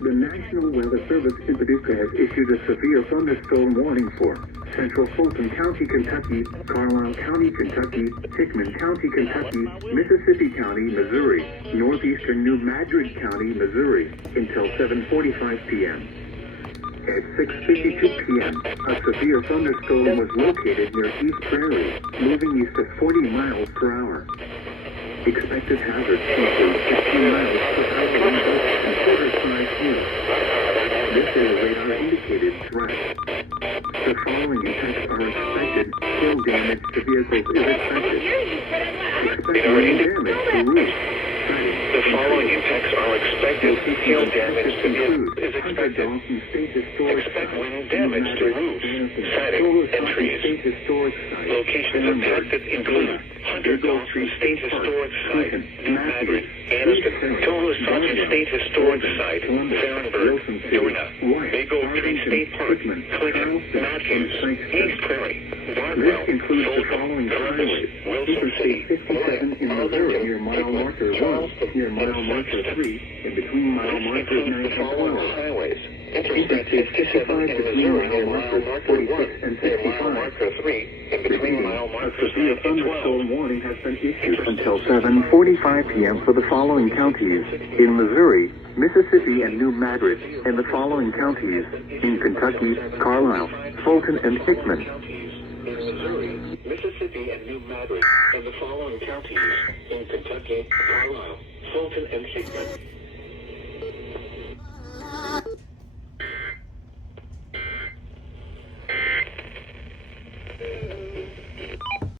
The National Weather Service in Paducah has issued a severe thunderstorm warning for Central Fulton County, Kentucky, Carlisle County, Kentucky, Hickman County, Kentucky, Mississippi County, Missouri, northeastern New Madrid County, Missouri, until 7:45 p.m. At 6:52 p.m., a severe thunderstorm was located near East Prairie, moving east at 40 miles per hour. Expected hazards include 15 miles per hour winds and quarter-size hail. This is a radar-indicated threat. The following effects are expected. Hail damage to vehicles is expected. Expect wind damage to roofs. The following impacts are expected. Hail damage to vehicles is expected. Expect wind damage to roofs, siding, and trees. Locations affected include Thunderstorm State Historic Site, New Madrid, Anniston, Thunderstorm State Historic Site, Farrenburg, Duna, Big Oak Tree State Park, Clinton, Matthews, East Prairie, Barnwell, Fulton, Columbus, Wilson City, 57 in Missouri near mile marker 1, near mile marker 3, and between mile markers 9 and 12. highways. Interstate 55 between mile markers 46 and 65. Marker 3, and between mile A markers severe 9 and 12. thunderstorm warning has been issued until 7:45 p.m. for the following counties: in Missouri, Mississippi, and New Madrid, and the following counties: in Kentucky, Carlisle, Fulton, and Hickman. In Missouri, Mississippi, and New Madrid, and the following counties: in Kentucky, Carlisle, Fulton, and Hickman.